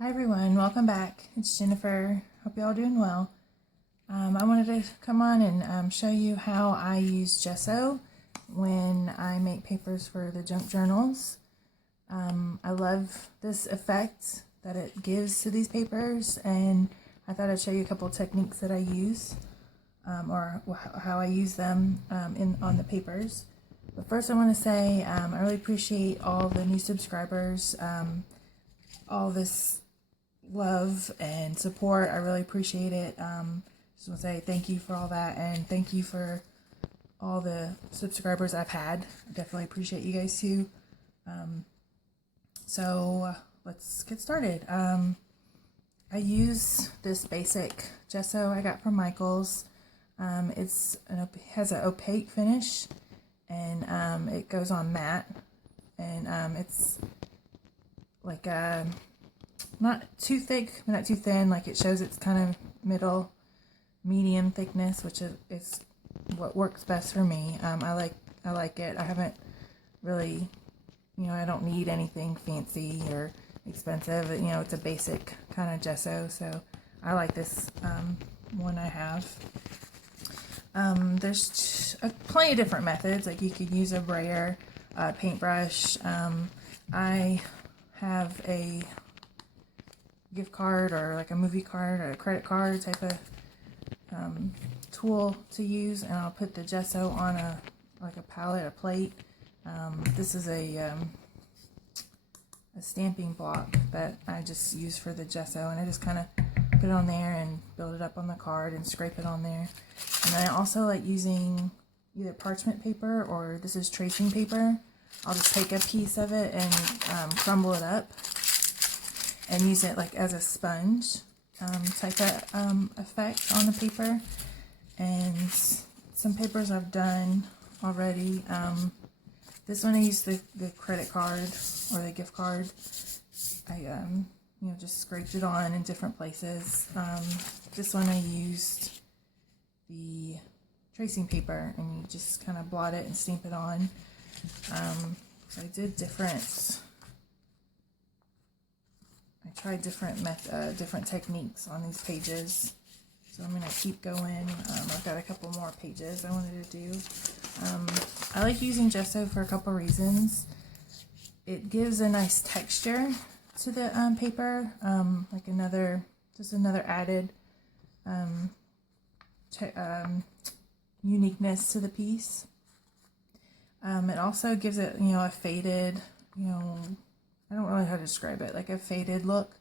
Hi everyone, welcome back. It's Jennifer. Hope you all doing well. I wanted to come on and show you how I use gesso when I make papers for the junk journals. I love this effect that it gives to these papers, and I thought I'd show you a couple techniques that I use or how I use them on the papers. But first I want to say I really appreciate all the new subscribers, all this love and support. I really appreciate it. Just want to say thank you for all that, and thank you for all the subscribers I've had. I definitely appreciate you guys too. So let's get started. I use this basic gesso I got from Michael's. Has an opaque finish, and it goes on matte, and it's like not too thick, but not too thin. Like, it shows it's kind of medium thickness, which is what works best for me. I like it. I haven't really, I don't need anything fancy or expensive. It's a basic kind of gesso, so I like this one I have. There's plenty of different methods. Like, you could use a brayer, paintbrush. I have a gift card, or like a movie card or a credit card type of tool to use, and I'll put the gesso on a plate. This is a stamping block that I just use for the gesso, and I just kind of put it on there and build it up on the card and scrape it on there. And then I also like using either parchment paper, or this is tracing paper. I'll just take a piece of it and crumble it up and use it like as a sponge type of effect on the paper. And some papers I've done already. This one I used the credit card or the gift card. I just scraped it on in different places. This one I used the tracing paper, and you just kind of blot it and stamp it on. So I did I tried different techniques on these pages, so I'm going to keep going. I've got a couple more pages I wanted to do. I like using gesso for a couple reasons. It gives a nice texture to the paper, like another added uniqueness to the piece. It also gives it, a faded, I don't really know how to describe it, like a faded look.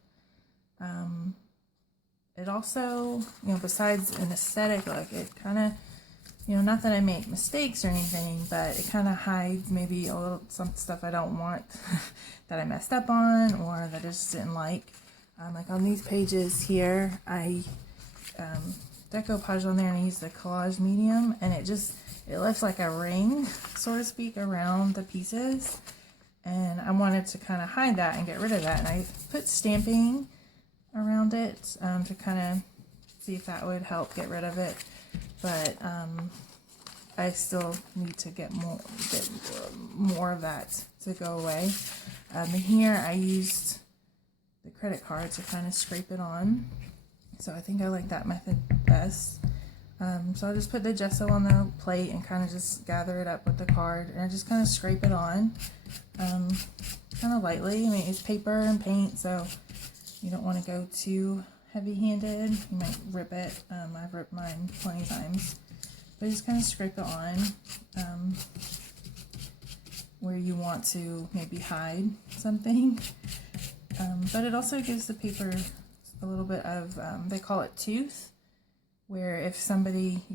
It also, besides an aesthetic look, it kind of, not that I make mistakes or anything, but it kind of hides maybe some stuff I don't want that I messed up on, or that I just didn't like. Like on these pages here, I decoupage on there, and I use the collage medium, and it lifts like a ring, so to speak, around the pieces. And I wanted to kind of hide that and get rid of that, and I put stamping around it to kind of see if that would help get rid of it. But I still need to get more of that to go away. And here I used the credit card to kind of scrape it on, so I think I like that method best. So I just put the gesso on the plate and kind of just gather it up with the card, and I just kind of scrape it on kind of lightly. I mean, it's paper and paint, so you don't want to go too heavy-handed. You might rip it. I've ripped mine plenty of times. But just kind of scrape it on where you want to maybe hide something. But it also gives the paper a little bit of, they call it tooth, where if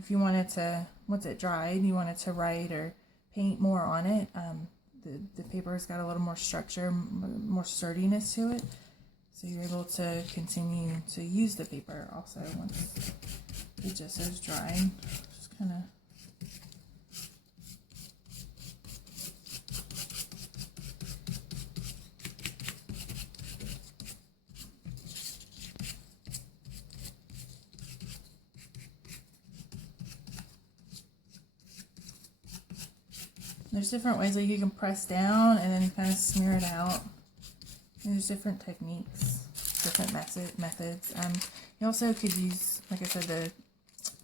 you wanted to, once it dried, you wanted to write or paint more on it, the paper's got a little more structure, more sturdiness to it, so you're able to continue to use the paper also once the gesso's dry. Just kind of there's different ways that you can press down and then kind of smear it out. There's different techniques. different methods. You also could use, like I said, the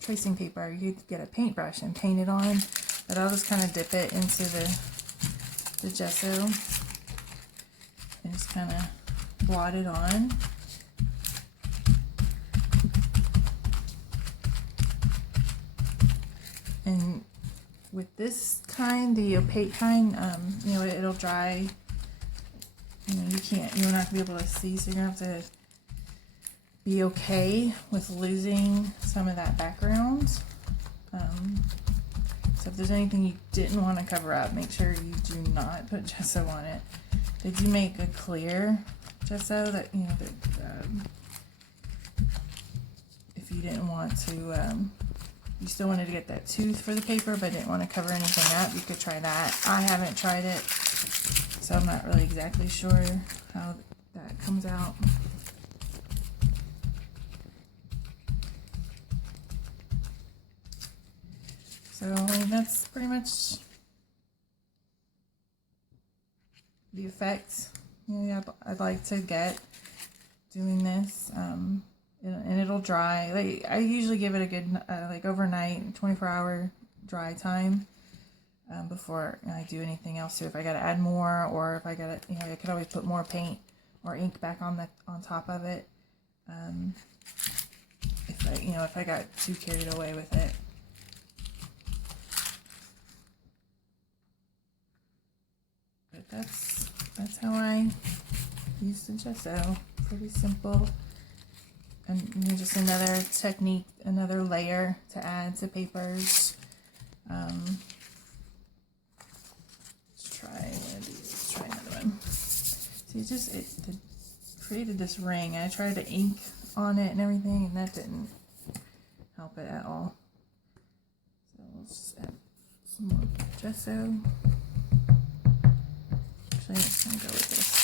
tracing paper. You could get a paintbrush and paint it on, but I'll just kind of dip it into the gesso and just kind of blot it on. And with this kind, the opaque kind, you know, it'll dry. You know, you're not gonna be able to see, so you're gonna have to be okay with losing some of that background. So if there's anything you didn't want to cover up, make sure you do not put gesso on it. Did you make a clear gesso that, you know, that if you didn't want to, you still wanted to get that tooth for the paper but didn't want to cover anything up, you could try that. I haven't tried it, so I'm not really exactly sure how that comes out. So that's pretty much the effect, you know, I'd like to get doing this, and it'll dry. Like, I usually give it a good like overnight, 24-hour dry time before I do anything else. So if I got to add more, or if I got to, you know, I could always put more paint or ink back on top of it. If I got too carried away with it. But that's how I use the gesso. Pretty simple. And you know, just another technique, another layer to add to papers. Let's try one of these. Let's try another one. See, it created this ring. I tried to ink on it and everything, and that didn't help it at all. So let's just add some more gesso. Actually, I'm just gonna go with this.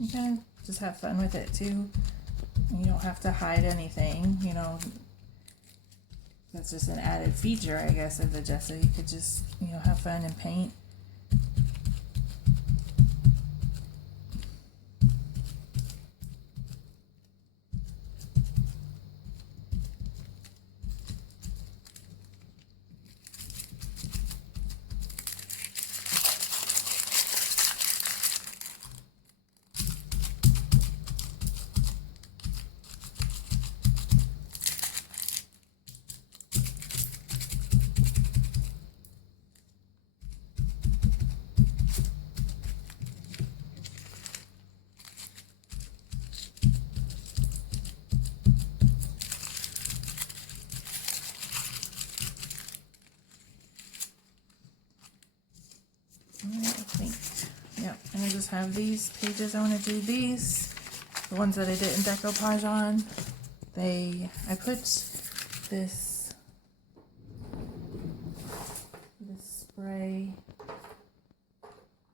You kind of just have fun with it too. You don't have to hide anything, you know. That's just an added feature, I guess, of the gesso. You could just, you know, have fun and paint. And I just have these pages. I want to do these, the ones that I didn't decoupage on. I put this spray,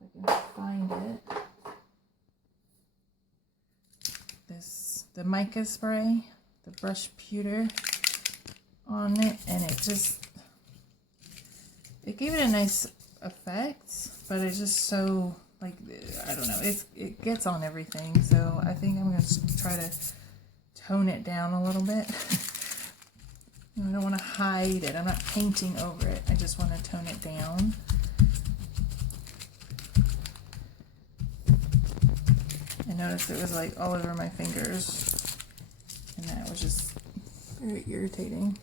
if I can find it. The mica spray, the brush pewter on it, and it gave it a nice effect, but it's just so, like, I don't know, it gets on everything, so I think I'm going to try to tone it down a little bit. I don't want to hide it. I'm not painting over it. I just want to tone it down. I noticed it was like all over my fingers, and that was just very irritating.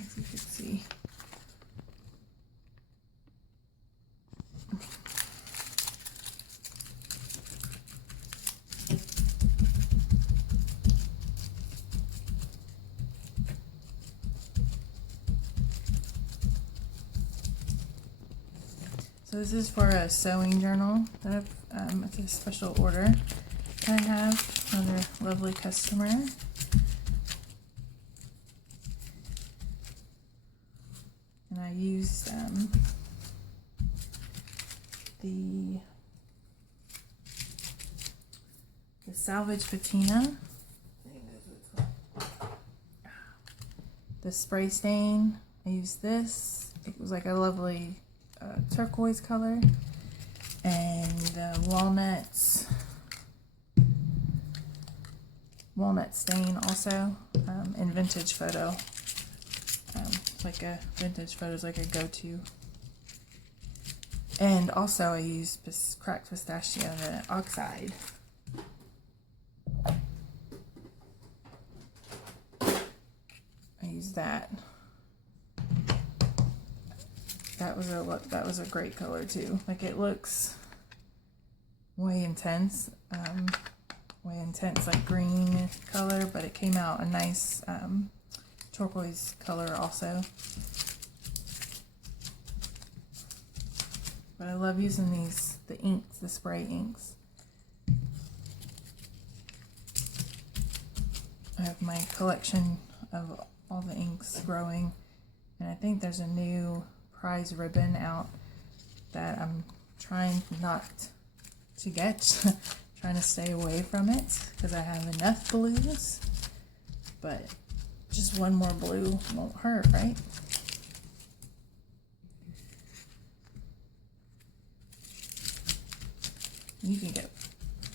As you can see. So this is for a sewing journal that I've, it's a special order that I have, another lovely customer. And I used the salvage patina, the spray stain. I used this. It was like a lovely turquoise color, and walnut stain also, in vintage photo. Like a vintage photo is like a go-to. And also I used cracked pistachio, the oxide. I used that. That was a great color too. Like, it looks way intense, like green color, but it came out a nice turquoise color also. But I love using the inks, the spray inks. I have my collection of all the inks growing, and I think there's a new prize ribbon out that I'm trying not to get, trying to stay away from it because I have enough blues, but just one more blue won't hurt, right? You can get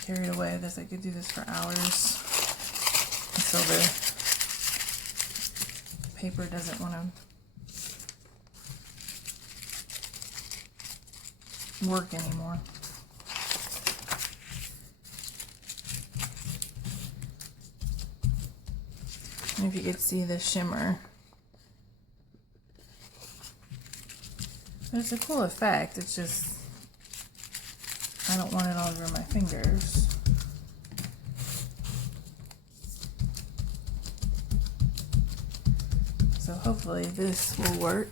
carried away with this. I could do this for hours until the paper doesn't want to work anymore. And if you could see the shimmer, but it's a cool effect. It's just, I don't want it all over my fingers. So hopefully this will work.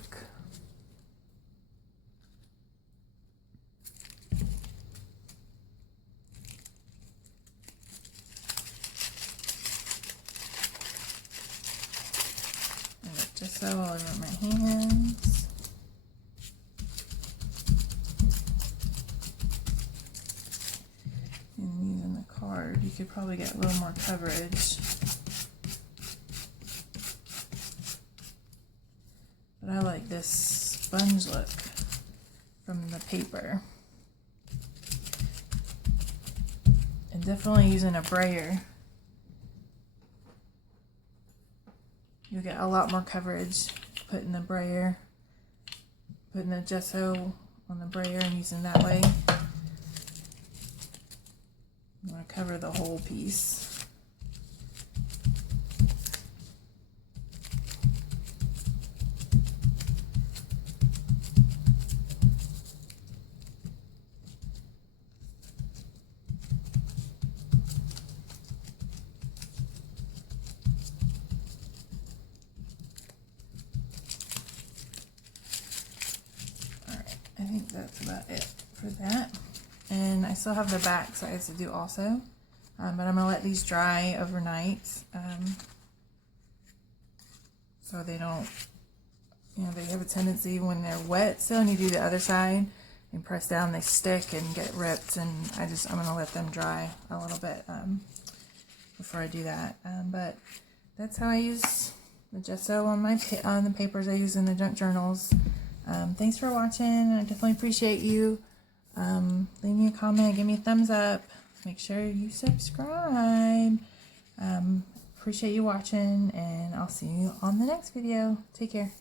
And it just so all over my hands. And using the card, you could probably get a little more coverage. But I like this sponge look from the paper. And definitely using a brayer, you'll get a lot more coverage putting the brayer, putting the gesso on the brayer and using that way. You want to cover the whole piece. I think that's about it for that. And I still have the back sides to do also, but I'm going to let these dry overnight, so they don't, they have a tendency when they're wet still and you do the other side and press down, they stick and get ripped, and I'm going to let them dry a little bit before I do that. But that's how I use the gesso on the papers I use in the junk journals. Thanks for watching. I definitely appreciate you. Leave me a comment, give me a thumbs up, make sure you subscribe. Appreciate you watching, and I'll see you on the next video. Take care.